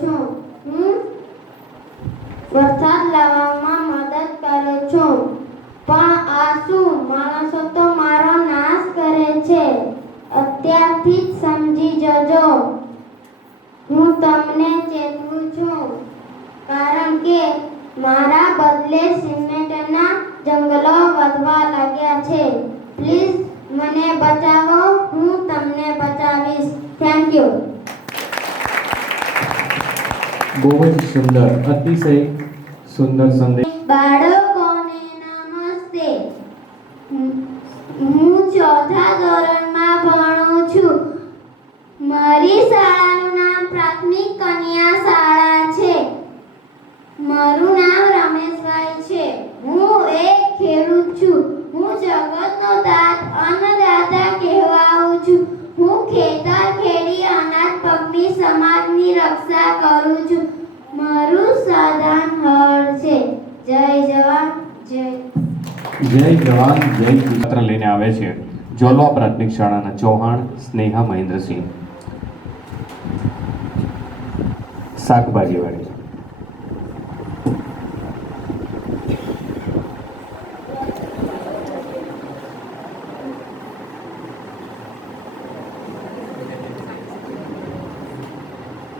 છું. હું વરસાદ લાવવામાં મદદ કરું છું. પણ આ શું? માણસો તો મારો નાશ કરે છે. અત્યારથી જ સમજી જજો. હું તમને ચેતવું છું, કારણ કે મારા બદલે સિમેન્ટના જંગલો વધવા લાગ્યા છે. પ્લીઝ મને બચાવો. હું તમને બચાવીશ. Thank you. બહુ જ સુંદર, અતિશય સુંદર સંદેશ. બાળકોને નમસ્તે. હું ચોથા ધોરણમાં ભણું છું. મારી શાળાનું નામ પ્રાથમિક કન્યા શાળા છે. મારું નામ રમેશભાઈ છે. હું એક ખેડૂત છું. હું જગતનો તાત અન્નદાતા કહેવાઉં છું. હું ખેતર ખેડી અનાજ પકવી સમાજની રક્ષા કરું છું. મારું સાધન હળ છે. જય જવાન જય પત્ર લઈને આવે છે જોલવા પ્રાથમિક શાળાના ચૌહાણ સ્નેહા મહેન્દ્રસિંહ. શાકભાજીવાળી.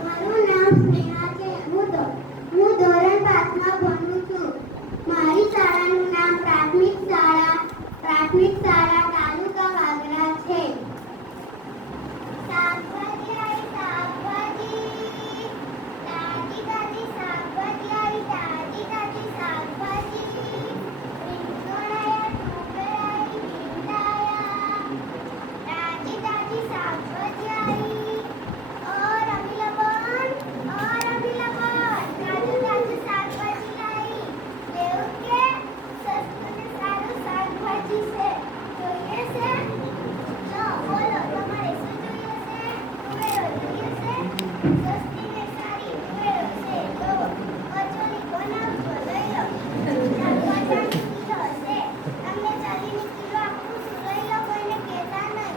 મારું નામ સ્નેહા છે. હું ધોરણ 5 માં ભણું છું. મારી શાળાનું નામ પ્રાથમિક શાળા તાલુકા વાગરા છે. શાકભાજી આવી શાકભાજી, તાજી તાજી શાકભાજી આવી તાજી તાજી શાકભાજી, રીંગણ આયા, તુવેર આવી, ભીંડા આયા, તાજી તાજી શાકભાજી આવી. और अभी लबन ताजू ताजू शाकभाजी लाई. लेવું કે સસ્તું ને સારું શાકભાજી છે. જોઈએ છે? જો બોલો, તમારે શું જોઈએ છે? તુવેરો જોઈએ છે? સસ્તી ને સારી તુવેરો છે. તો કચોરી બનાવજો, લઈ લો. શાકભાજી કિલો છે. તમને ચાલીની કિલો આપું છું, લઈ લો. કોઈને કહેતા નહીં.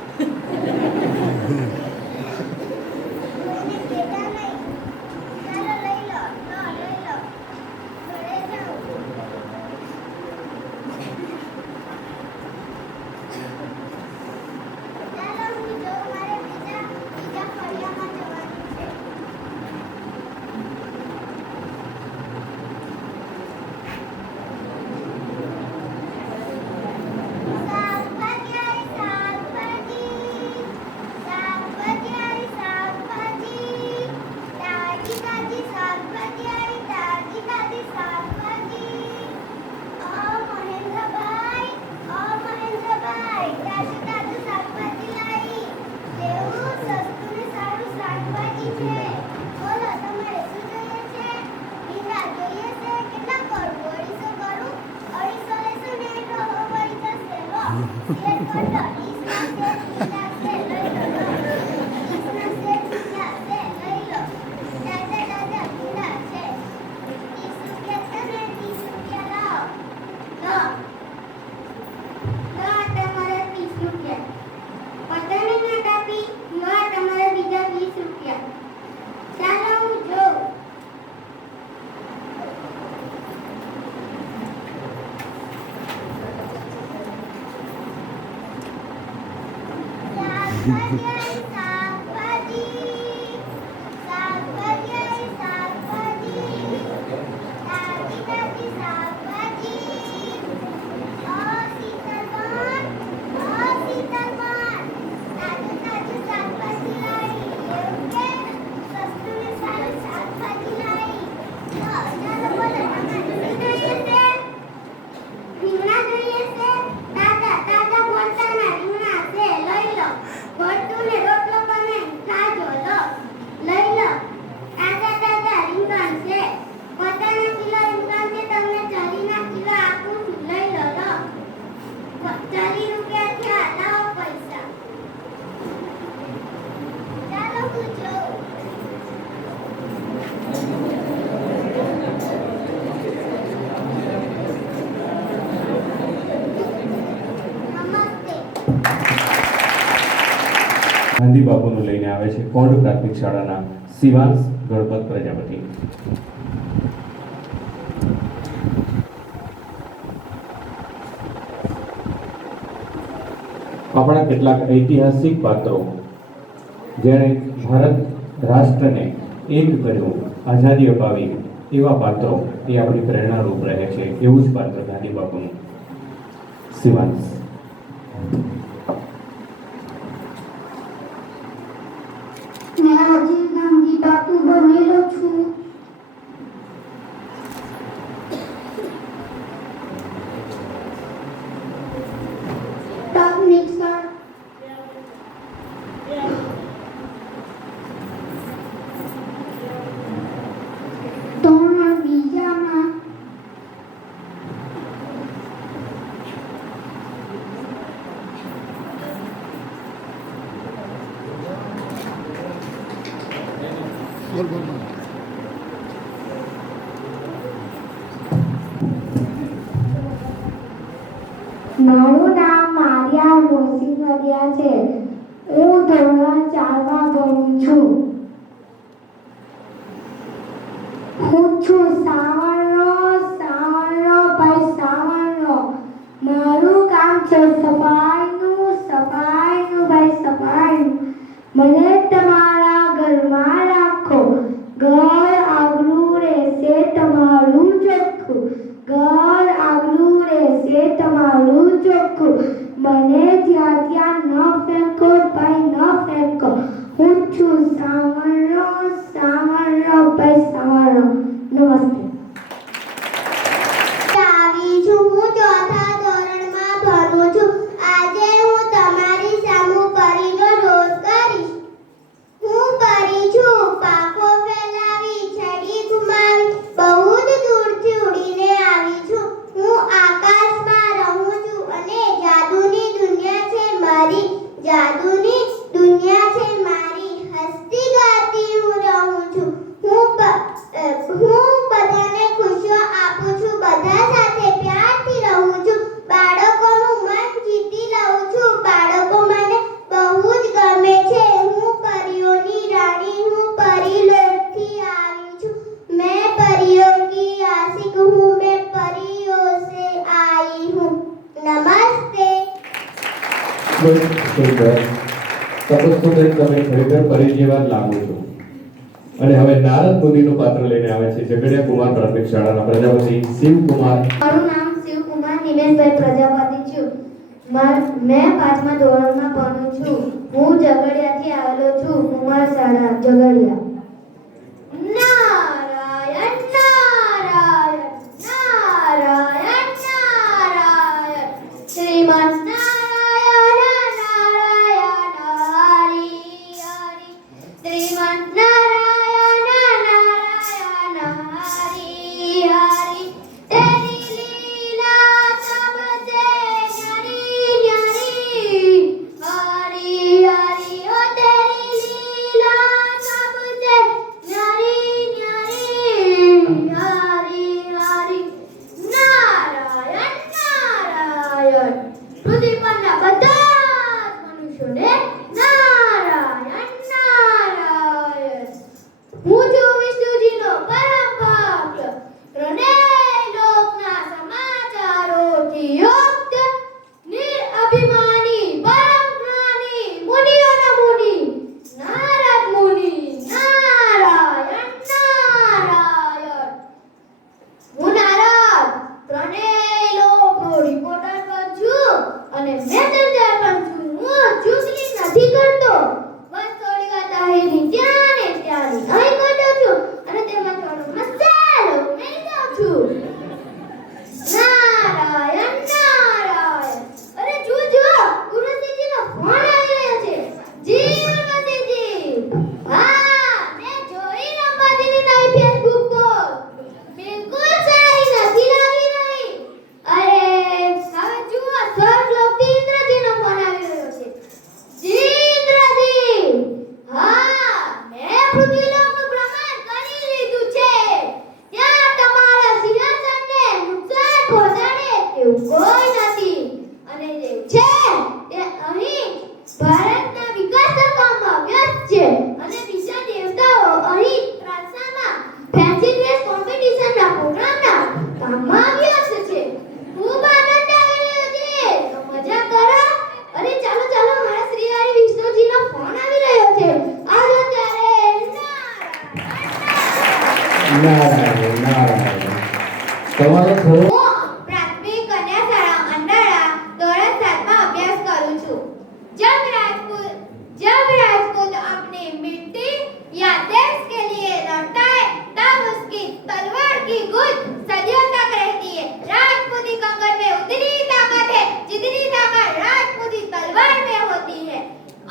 ગાંધી બાપુનું લઈને આવે છે કોંડ પ્રાથમિક શાળાના શિવાંશ ગણપત પ્રજાપતિ. આપણા કેટલાક ઐતિહાસિક પાત્રો જેણે ભારત રાષ્ટ્રને એક કર્યું, આઝાદી અપાવી, એવા પાત્રો એ આપણી પ્રેરણારૂપ રહે છે. એવું જ પાત્ર ગાંધી બાપુનું. શિવાંશ. मैं આજે ગાંધી બાપુ બનેલો છું. પ્રાથમિક શાળા ધોરણ બીજામાં મારું નામ મારિયા મોસીનરિયા છે. હું ધોરણ 4 માં ભણું છું. હું છું સાવરનો ભાઈ સાવરનો. મારું કામ છે સફાઈનું ભાઈ સફાઈનું. મને તમારા ઘરમાં રાખો. ઘર આગલું રહેશે તમારું ચોખ્ખું. ઘર આગલું રહેશે તમારું ચોખ્ખું. મને જ્યાં ત્યાં ન ફેંકો ભાઈ ન ફેંકો. હું છું સાવરનો ભાઈ સાવરનો. નમસ્તે. આવી છું. હું 4થા ધોરણમાં ભણું છું. આજે હું તમારી સામું પરીનો રોલ કરીશ. હું પરી છું. પાંખો ફેલાવી, છડી ઘુમાવી, બહુ જ દૂરથી ઉડીને આવી છું. હું આકાશમાં રહું છું અને જાદુની દુનિયા છે મારી. જાદુની દુનિયા છે મારી. હસતી ગાતી હું રહું છું. હું બધાને ખુશીઓ આપું છું. બધા સાથે પ્યારથી રહું છું. બાળકોનું મન જીતી લઉં છું. બાળકો મને બહુ જ ગમે છે. હું પરીઓની રાણી હું. પરીલોકથી આવી છું. मैं परियों की आशिक हूँ. मैं परियों से आई हूँ. नमस्ते. સુંદર. તપસ્વી તમે ખરેખર પરી જેવા લાગો છો. અને હવે નારદ મુનિનું પાત્ર લઈને આવે છે ઝઘડિયા કુમાર પ્રાથમિક શાળાના પ્રજાપતિ શિવકુમાર. મારું નામ શિવકુમાર નિમેશભાઈ પ્રજાપતિ છું. મેં 5મા ધોરણમાં ભણું છું. હું ઝઘડિયાથી આવેલો છું. કુમાર શાળા ઝઘડિયા. નારાયણ નારાયણ નારાયણ નારાયણ શ્રીમન નારાયણ નારાયણ હરિ હરિ શ્રીમન નારાયણ નારાયણ હરિ હરિ તેરી લીલા સબસે ન્યારી ન્યારી હરિ હરિ ઓ તેરી લીલા સબસે ન્યારી ન્યારી હરિ હરિ નારાયણ નારાયણ પૃથ્વી પરના બધા જ મનુષ્યોને નારાયણ નારાયણ. હું છું વિષ્ણુજીનો પરમ ભક્ત. ત્રણેય લોકના સમાચારોથી યુક્ત નિરઅભિમાની પરમ જ્ઞાની મુનિઓના મુનિ નારદ મુનિ નારાયણ નારાયણ. હું નારદ ત્રણેય લોકનો રિપોર્ટર પણ છું અને મેસેન્જર પણ છું. હું ચૂસલી નથી કરતો. બસ થોડી વાત આવીની ત્યાં ને ત્યાંની અહીં કરતો છું. ફેન્સી ડ્રેસ કોમ્પિટિશનના પ્રોગ્રામના કામમાં વ્યસ્ત છે. ખૂબ આનંદ આવી રહ્યો છે. તો મજા કરો. અરે ચાલો ચાલો, મારા શ્રી હરિ વિષ્ણુજીનો ફોન આવી રહ્યો છે. આજો ત્યારે. નારાયણ નારાયણ. તમારો થોડો હું પ્રાથમિક કન્યા શાળા અંડાળા ધોરણ 7 માં અભ્યાસ કરું છું. जब राजपूत अपनी मिट्टी या देश के लिए लड़ता है, तब उसकी तलवार की गूंज सदियों तक रहती है. राजपूती कंगन में उतनी ताकत है जितनी ताकत राजपूती तलवार में होती है.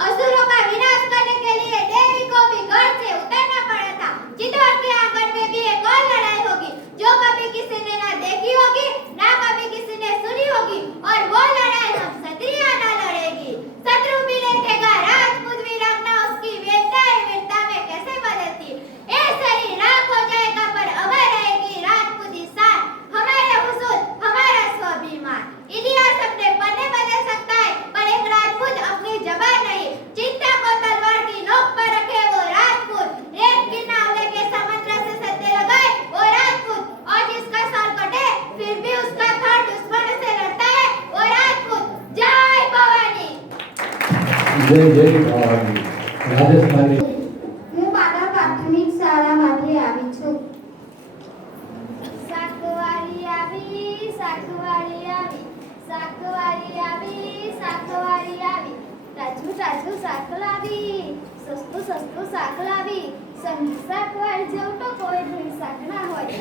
असुरों का विनाश करने के लिए देवी को भी गढ़ से उतरना पड़ा था. चित्तौड़ के आंगन में भी एक और लड़ाई होगी जो कभी किसी ने ना देखी होगी, ना कभी किसी ने सुनी होगी. और वो लड़ाई हम क्षत्रिय ना लड़ेगी. शत्रु भी देखेगा राजपूत वीरांगना उसकी वीरता है वीरता में कैसे बदलती. ये शरीर राख हो जाएगा पर अमर रहेगी राजपूती शान. हमारे हुसूल हमारा स्वाभिमान. इतिहास अपने पन्ने बदल सकता है पर एक राजपूत अपनी जबान नहीं. चिंता को तलवार की नोक पर रखे वो राजपूत. रेत की नाव लेके समुद्र से सत्य लगाए वो राजपूत. और जिसका सर कटे फिर भी उसका थर दुश्मन से लड़ता है वो राजपूत. जय भवानी. જય જય ભવાની. રાજસ્થાની હું બાદા પ્રાથમિક શાળામાંથી આવી છું. શાકવાળી આવી, શાકવાળી આવી, શાકવાળી આવી, શાકવાળી આવી. તાજું તાજું શાક લાવી, સસ્તું સસ્તું શાક લાવી. સંગી શાકવાળી જેવું તો કોઈ નહીં શાક ના હોય.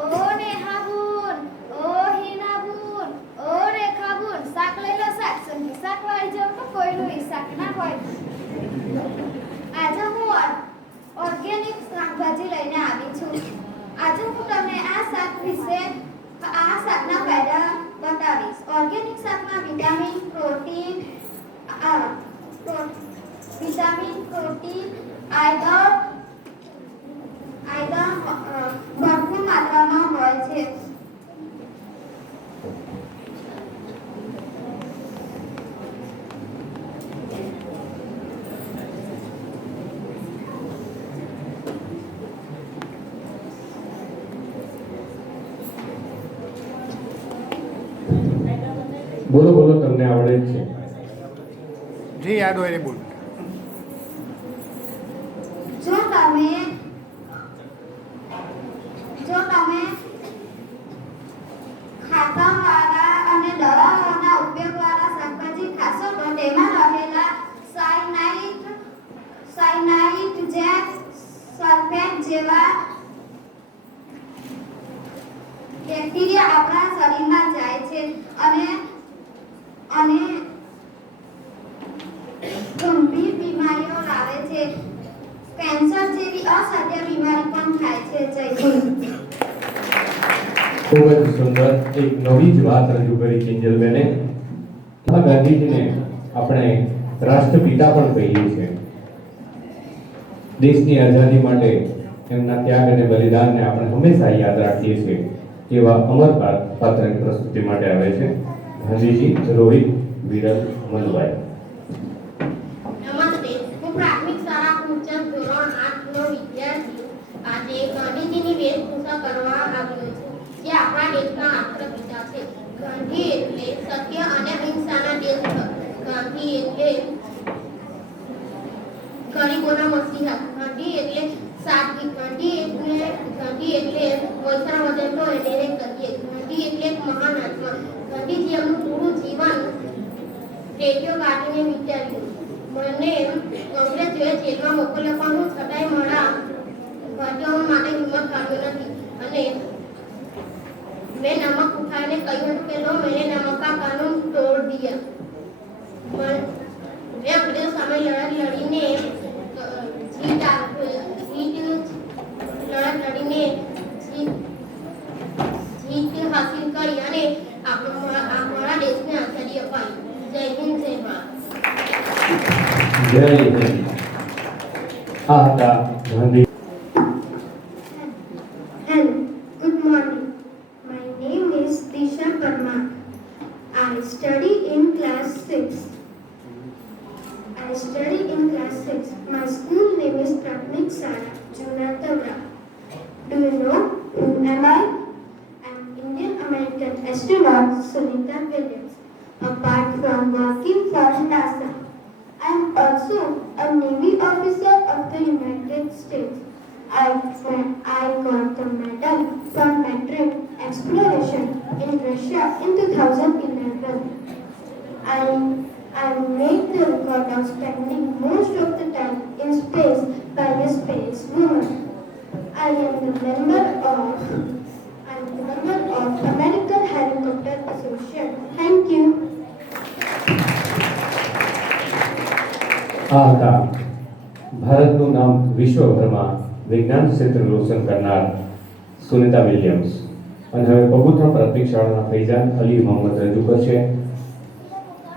ઓ નેહાબુન, ઓ હિનાબુન, ઓ રેખાબુન, શાક લઈ લો શાક. સંગી શાકવાળી જેવું તો કોઈનું શાક ના હોય. આજે હું ઓર્ગેનિક શાકભાજી લઈને આવી છું. આજે હું તમને આ શાક વિશે આ શાકના ફાયદા બતાવીશ. ઓર્ગેનિક શાકમાં વિટામિન, પ્રોટીન, આયર્ન ભરપૂર માત્રામાં હોય છે. બોલો બોલો, તમને આવડે જ છે. જે યાદ હોય એ બોલ. જો તમે ખાતરવાળા અને દવાઓના ઉપયોગવાળા શાકભાજી ખાશો તો તેમાં રહેલા સાયનાઇડ સલ્ફેટ જેવા બેક્ટેરિયા આપણા શરીરમાં જાય છે અને ગંભીર બીમારીઓ લાવે છે. કેન્સર જેવી અસાધ્ય બીમારી પણ થાય છે. જય હિન્દ. ખૂબ જ સુંદર એક નવી જ વાત રજૂ કરી કિંજલબેને. મહાત્મા ગાંધીજીને આપણે રાષ્ટ્રપિતા પણ કહીએ છીએ. દેશની આઝાદી માટે એમના ત્યાગ અને બલિદાનને આપણે હંમેશા યાદ રાખીએ છીએ. એવા અમર પાત્રની પ્રસ્તુતિ માટે આવે છે ગાંધીજી, રોહિત, વિરલ, મનુભાઈ. નમસ્તે, હું પ્રાથમિક શાળા કુંચન ધોરણ 8 નો વિદ્યાર્થી. આજે ગાંધીજીની વેશભૂષા કરવા આવ્યો છું, જે આપણા દેશના રાષ્ટ્રપિતા છે. ગાંધી એટલે સત્ય અને અહિંસાના દેશભક્ત. ગાંધી એટલે ગરીબોના મસીહા. ગાંધી એટલે સાદગી. ગાંધી એટલે પૈસા વધે તો એને કહીએ. ગાંધી એટલે એક મહાન આત્મા. ગાંધીજી એમનું પૂરું જીવન રેડિયો કાઢીને વિચાર્યું. મને અંગ્રેજોએ જેલમાં મોકલ્યો પણ હું છતાંય મારા ભારતીયો માટે હિંમત કાઢ્યો નથી અને મેં નમક ઉઠાવીને કહ્યું હતું કે લો મેને નમક કા કાનૂન તોડ દિયા. પણ મેં અંગ્રેજો સામે લડત લડીને જીત હાસિલ કરી અને આપણા દેશને આઝાદી અપાવી. જય હિન્દ, જય ભારત. જય હિન્દ. આ હતા Gandhi. Hello, good morning. My name is Disha Parmar. I study in class 6. My school name English Prathamik Shara, Juna Tavra. Do you know who am I? I'm Indian American astronaut Sunita Williams. Apart from working for NASA, I'm also a Navy officer of the United States. I got the medal from Metric exploration in Russia in 2011. I made the record of spending most of the time in space by a space woman. I am the member of American Helicopter Association. Thank you. આ હતા ભારતનું નામ વિશ્વભરમાં વિજ્ઞાન ક્ષેત્રે રોશન કરનાર Sunita Williams. અને હવે કબૂતર પ્રાથમિક શાળાના ફૈઝાન અલી મોહમ્મદ રજૂ કરશે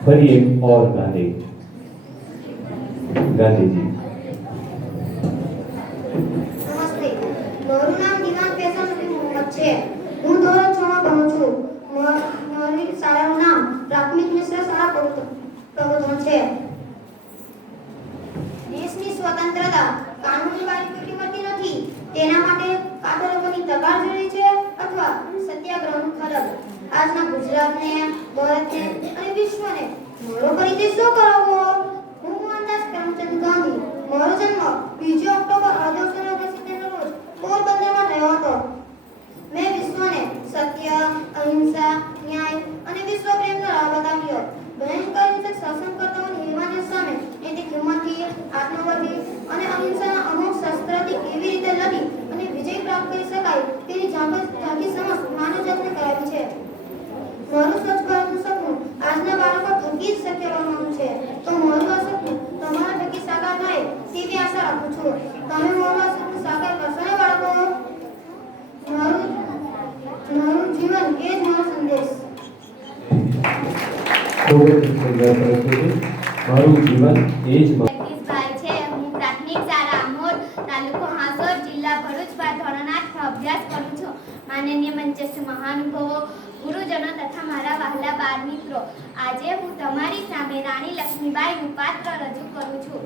ફરી એક ઓર ગાંધીજી. નમસ્તે, મારું નામ દિવાન ફૈઝાન અલી મોહમ્મદ છે. હું ધોરણ 6 માં ભણું છું. મારી શાળાનું નામ પ્રાથમિક મિશ્ર શાળા પ્રબોધન છે. દેશની સ્વતંત્રતા કાનૂની વાળી કેટલી મળતી નથી. તેના માટે કાં તો લોકોની તલવાર જરૂરી છે અથવા સત્યાગ્રહનું ખરગ. આજના ગુજરાતને, ભારતને અને વિશ્વને મારો પરિચય શું કરાવવો? હું મોહનદાસ કરમચંદ ગાંધી. મારો જન્મ 2 ઓક્ટોબર 1879 ના રોજ પોરબંદરમાં થયો હતો. મેં વિશ્વને સત્ય, અહિંસા, ન્યાય અને વિશ્વ પ્રેમનો રાહ બતાવ્યો. ભયંકર રીતે શાસનકર્તાઓની હેવાને સામે નૈતિક હિંમતથી, આત્મબળથી અને અહિંસાના અમુક શસ્ત્રથી કેવી રીતે લડી અને વિજય પ્રાપ્ત કરી શકાય તેની ઝાંખી સમજ માનવજાતને કરાવી છે. મારું સ્વચ્છ ભારતનું સપનું આજના બાળકો થકી જ શક્ય બનવાનું છે. તો મારું આ સપનું તમારા થકી સાકાર થાય તેવી આશા રાખું છું. તમે મારું આ સપનું સાકાર કરશો ને બાળકો? મારું જીવન એ જ મારો સંદેશ. મારું જીવન એ જ જગદીશભાઈ છે. હું પ્રાથમિક શાળા આમોદ, તાલુકો હાંસોદ, જિલ્લા ભરૂચ ધોરણ 8 અભ્યાસ કરું છું. માનનીય મંચસ્થ મહાનુભાવો, ગુરુજનો તથા મારા વહાલા બાળ મિત્રો, આજે હું તમારી સામે રાણી લક્ષ્મીબાઈનું પાત્ર રજૂ કરું છું.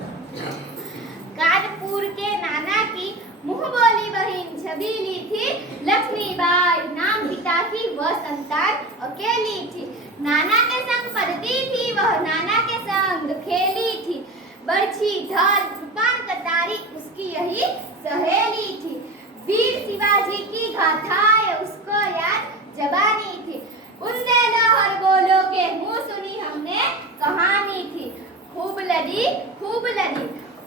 कानपुर के नाना की मुंह बोली बहन छबीली थी लक्ष्मीबाई. नाम पिता की वह संतान अकेली थी. नाना के संग पढ़ती थी वह, नाना के संग खेली थी. बरछी ढाल कृपान कतारी उसकी यही सहेली थी. वीर शिवाजी की गाथाएं उसको याद जबानी थी. बुंदे लहर बोलो के मुंह सुनी हमने कहानी थी. खूब लड़ी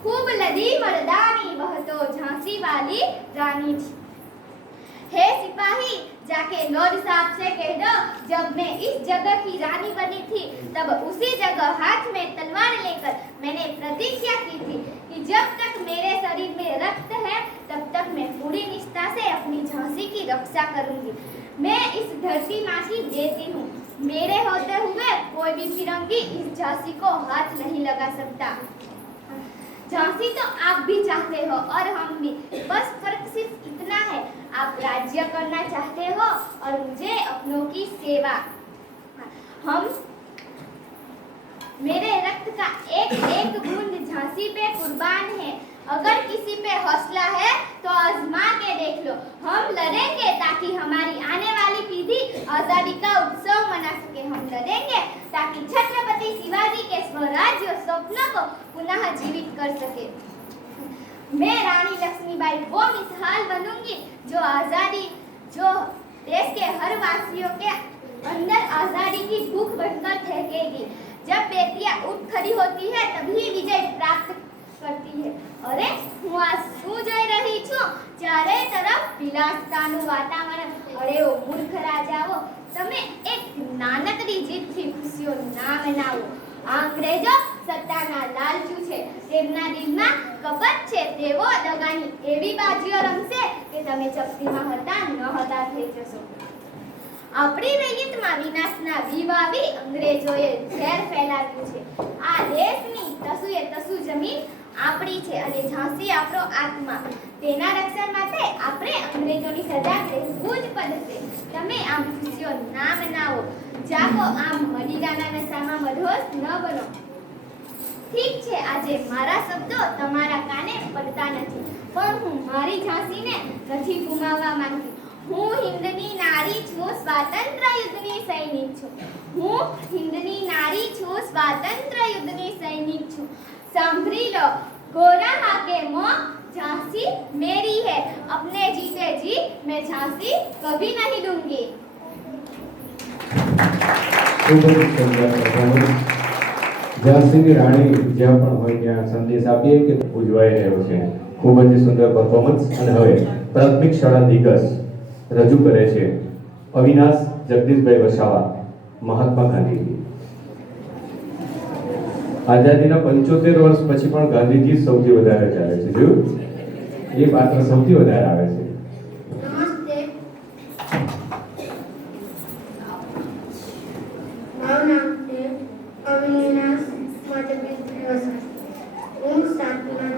खूब लड़ी मर्दानी, वह तो झांसी वाली रानी थी. हे सिपाही, जाके लॉर्ड साहब से कह दो, जब मैं इस जगह की रानी बनी थी तब उसी जगह हाथ में तलवार लेकर मैंने प्रतिज्ञा की थी कि जब तक मेरे शरीर में रक्त है तब तक मैं पूरी निष्ठा से अपनी झांसी की रक्षा करूंगी. मैं इस धरती माँ की बेटी हूँ. मेरे होते हुए कोई भी फिरंगी इस झांसी को हाथ नहीं लगा सकता. झांसी तो आप भी चाहते हो और हम भी, बस फर्क सिर्फ इतना है, आप राज्य करना चाहते हो और मुझे अपनों की सेवा. हम मेरे रक्त का एक एक बूंद झांसी पे कुर्बान है. अगर किसी पे हौसला है तो आजमा के देख लो. हम लड़ेंगे ताकि हमारी आने वाली पीढ़ी आजादी का उत्सव मना सके. हम लड़ेंगे ताकि छत्रपति शिवाजी के स्वराज्य स्वप्न को पुनः जीवित कर सके. मैं रानी लक्ष्मीबाई वो मिसाल बनूंगी जो देश के हर वासियों के अंदर आजादी की भूख बनकर ठहरेगी. जब बेटियां उठ खड़ी होती है तभी विजय प्राप्त करती है. अरे હું આ શું જોઈ રહી છું? ચારે તરફ વિલાસતાનું વાતાવરણ. અરે ઓ મૂર્ખ રાજાઓ, તમે એક નાનકડી જીતથી ખુશીઓ ના મનાવો. આ અંગ્રેજો સત્તાના લાલચુ છે. તેમના દિલમાં કપટ છે. તેઓ દગાની એવી બાજીઓ રમશે કે તમે ચપટીમાં હતા ન હતા થઈ જશો. આપણી રૈયતમાં વિનાશના વિવાવી અંગ્રેજોએ ઝેર ફેલાવ્યું છે. આ દેશની તસુએ તસુ જમીન આપણી છે અને ઝાંસી આપણો આત્મા. તેના રક્ષણ માટે આપણે અંગ્રેજોની સજા લેવું જ પડશે. તમે આમ ખુશીઓ ના મનાવો. જાગો, આમ મદીરાના નશામાં મધોસ ન બનો. ઠીક છે, આજે મારા શબ્દો તમારા કાને પડતા નથી, પણ હું મારી ઝાંસીને નથી ગુમાવવા માંગતી. હું હિન્દની નારી છું, સ્વાતંત્ર્ય યુદ્ધની સૈનિક છું. હું હિન્દની નારી છું, સ્વાતંત્ર્ય યુદ્ધની સૈનિક છું. સાંભળી લો, गोरा हाके मों, झांसी मेरी है, अपने जीते जी मैं झांसी कभी नहीं दूंगी. ખૂબ જ સુંદર performance. ઝાંસીની રાણી જ્યાં પણ હોય ત્યાં સંદેશ આપીએ કે ઉજવાઈ રહ્યો છે. ખૂબ જ સુંદર પરફોર્મન્સ. અને હવે પ્રાથમિક શાળા દિગસ રજૂ કરે છે અવિનાશ જગદીશભાઈ વસાવા, મહાત્મા ગાંધીજી. આઝાદીના 75 વર્ષ પછી પણ ગાંધીજી સૌથી વધારે ચાલે છે. જોયું, એ પાત્ર સૌથી વધારે આવે છે. નમસ્તે. મારું નામ છે અવિનાશ જગદીશભાઈ વસાવા. હું સાતમા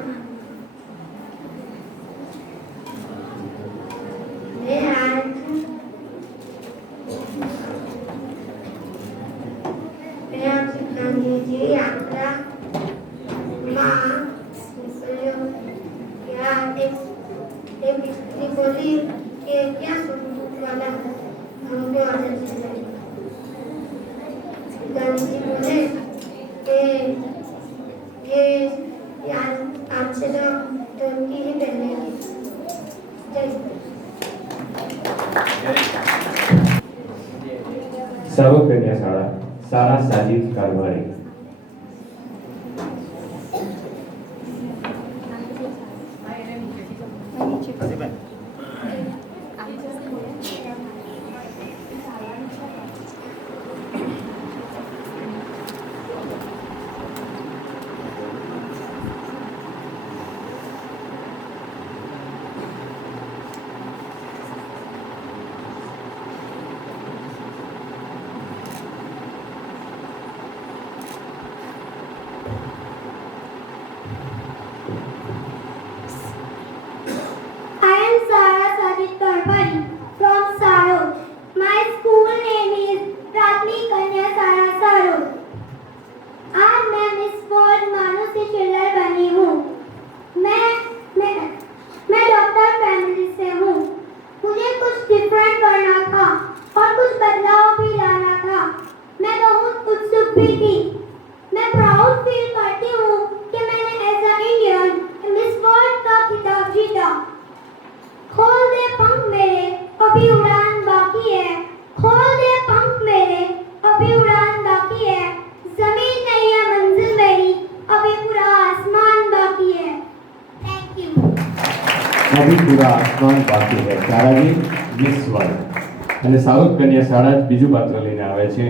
गांधीजी यात्रा माँ क्या एक व्यक्ति बोली कि क्या सुख वाला हमको आजादी दिलाई. गांधी जी बोले कि ये आज से तो उनकी ही पहनेगी. સર્વ કન્યા શાળા સારા સાજીદ કારભારી. अभी पूरा आसमान बाकी है. તારાજી મિસ વર્લ્ડ. અને સાઉથ કન્યા શાળા બીજું પાત્ર લઈને આવે છે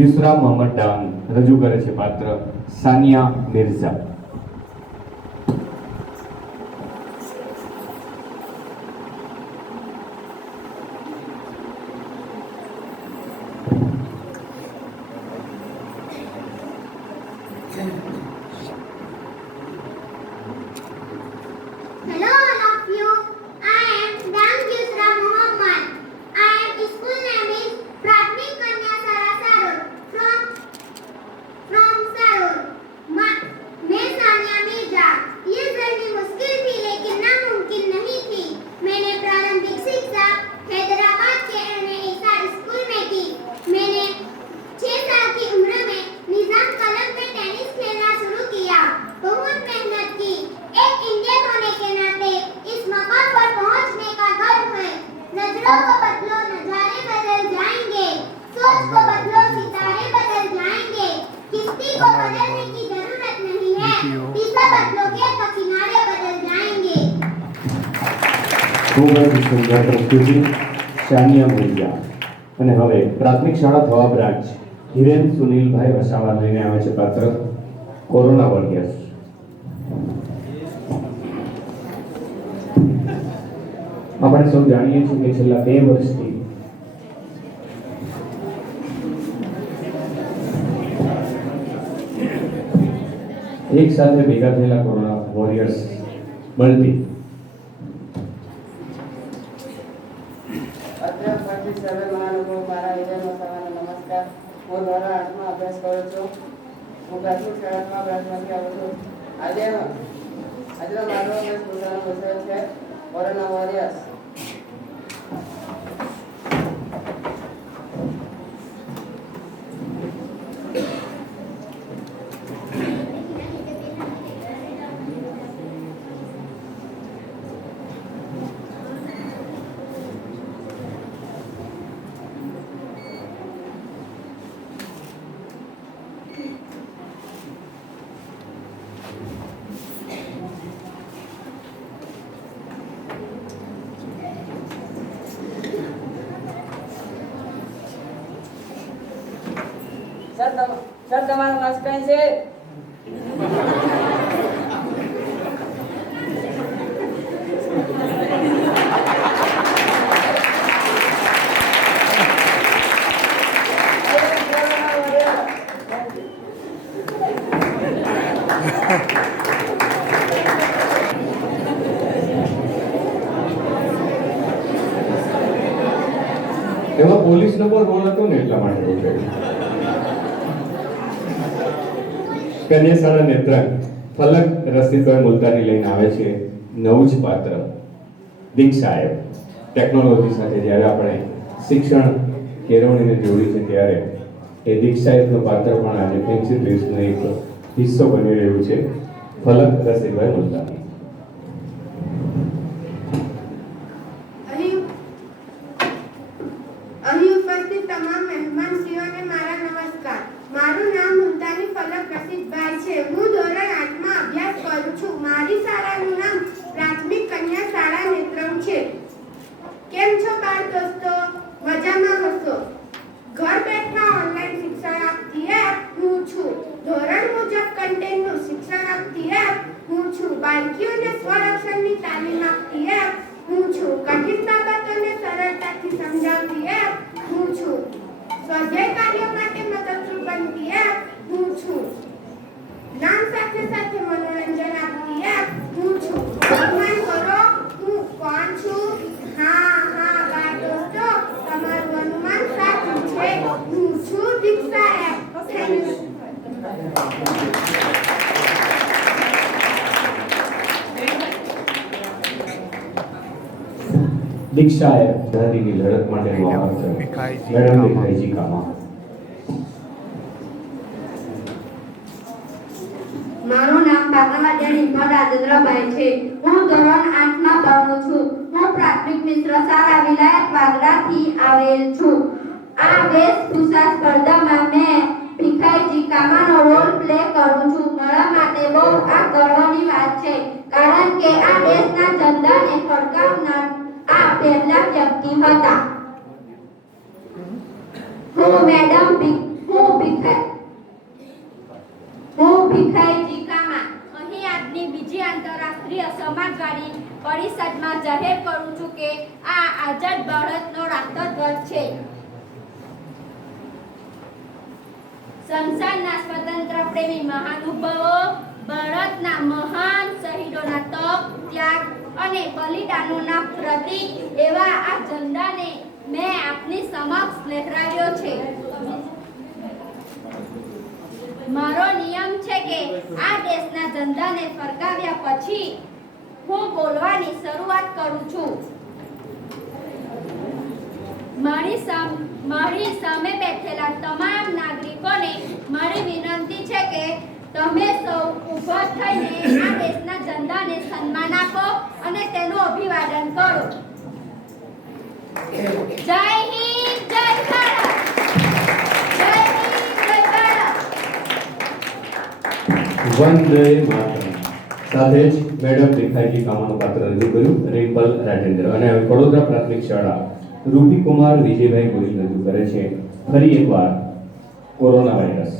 યુસરા મોહમ્મદ ડાંગ. રજૂ કરે છે પાત્ર Sania Mirza. Hello all of you. I am Dang Yusra Muhammad. School name is Prathmik Kanya Sara Sarod from Sarod. मैं सानिया मिर्जा. ये जर्नी मुश्किल थी लेकिन नामुमकिन नहीं थी. मैंने प्रारंभिक शिक्षा हैदराबाद के एनएसआर स्कूल में की. मैंने 6 साल की उम्र में निजाम कॉलेज में टेनिस खेलना शुरू किया. बहुत मेहनत की. एक इंडियन होने के नाते इस मकाम पर पहुंचने का गर्व है. नजरों को बदलो, नजारे बदल जाएंगे. सोच को बदलो, सितारे बदल जाएंगे. किस्ती को बदलने की जरूरत नहीं है. दिशा बदलोगे तो किनारे बदल जाएंगे. ખૂબ જ સુંદર પ્રસ્તુતિ સાનિયા મિર્ઝા. અને હવે પ્રાથમિક શાળા ધવા બ્રાન્ચ હિરેન સુનિલભાઈ વસાવા લઈને આવે છે પાત્ર કોરોના વોરિયર્સ. આપણે સૌ જાણીએ છીએ કે છેલ્લા 2 વર્ષથી એક સાથે ભેગા થયેલા કોરોના વોરિયર્સ બળતી અત્રે ઉપસ્થિત સર્વે મહાનુભાવો, મારા વિજય વસાવાનો નમસ્કાર. હું ધોરણ 8માં અભ્યાસ કરું છું. હું પ્રાથમિક શાળામાં બ્રાન્ચમાંથી આવું છું. આજનો મારો સ્કૂલનો વિષય છે કોરોના વોરિયર્સ. સર તમારો માસ્ક કઈ છે? એમાં પોલીસ નંબર રોલ હતો ને એટલા માટે એવું થયું. કન્યા શાળા નેત્રંગ ફલક રસીદભાઈ મુલતાની લઈને આવે છે નવું જ પાત્ર દીક્ષાએ. ટેકનોલોજી સાથે જ્યારે આપણે શિક્ષણ કેળવણીને જોડી છે ત્યારે એ દીક્ષાએનું પાત્ર પણ આજે ફેન્સી ડ્રેસનો એક હિસ્સો બની રહ્યું છે. ફલક રસીદભાઈ મુલતાની. અહીં ઉપસ્થિત તમામ મહેમાનશ્રીઓને મારા નમસ્કાર. મારું નામ મુલતાની ફલક રસીદભાઈ છે. હું ધોરણ 8 માં અભ્યાસ કરું છું. મારી શાળાનું નામ પ્રાથમિક કન્યા શાળા નેત્રંગ છે. કેમ છો બાળ દોસ્તો? મજામાં હશો. ઘર બેઠા ઓનલાઈન શિક્ષણ આપતી એપ હું છું. ધોરણ મુજબ કન્ટેન્ટનું શિક્ષણ આપતી એપ હું છું. બાળકીઓને સ્વરક્ષણની તાલીમ આપતી એપ હું છું. કઠિન બાબતોને સરળતાથી સમજાવતી એપ હું છું. સ્વાધ્યાય કાર્યો માટે મદદરૂપ બનતી એપ હું છું. જ્ઞાન સાથે સાથે મનોરંજન આપતી એપ હું છું. અનુમાન કરો હું કોણ છું? હા બાળ દોસ્તો, તમારું અનુમાન સાચું છે. હું છું દીક્ષા એપ. Thank you. દીક્ષાએ આઝાદીની લડત માટેનું આમંત્રણ. મેડમ ભીખાઈજી કામા. મારું નામ પાકાવાડિયા નિર્મળ રાજેન્દ્રભાઈ છે. હું ધોરણ 8 માં ભણું છું. હું પ્રાથમિક મિશ્ર શાળા વિલાયત વાગરાથી આવેલ છું. આ વેશભૂષા સ્પર્ધામાં મેં ભીખાઈજી કામાનો રોલ પ્લે કરું છું. મારા માટે બહુ આ ગર્વની વાત છે, કારણ કે આ દેશના ઝંડાને ફરકાવનાર આ પહેલા વ્યક્તિ હતા. હું ભીખાઈજી કામા અહીં આજની બીજી આંતરરાષ્ટ્રીય સમાજવાદી પરિષદમાં જાહેર કરું છું કે આ આઝાદ ભારતનો રાષ્ટ્રધ્વજ છે. સંસારના સ્વતંત્ર પ્રેમી મહાનુભાવો, ભારતના મહાન શહીદોના તપ, ત્યાગ અને બલિદાનોના પ્રતીક એવા આ ઝંડાને મેં આપની સમક્ષ લહેરાવ્યો છે. મારો નિયમ છે કે આ દેશના ઝંડાને ફરકાવ્યા પછી હું બોલવાની શરૂઆત કરું છું. મારી સામે બેઠેલા તમામ નાગરિકોને મારી વિનંતી છે કે તમે સૌ ઊભા થઈને આ દેશના ઝંડાને સન્માન આપો અને તેનું અભિવાદન કરો. જય હિન્દ, જય ભારત. જય હિન્દ, જય ભારત. વંદે માતરમ. સાથે જ મેડમ ભીખાઈજી કામાનું પાત્ર રજૂ કર્યું રિમ્પલ રાજેન્દ્ર. અને હવે વડોદરા પ્રાથમિક શાળા રૂપી કુમાર વિજયભાઈ ગોહિલ રજૂ કરે છે ફરી એકવાર કોરોના વાયરસ.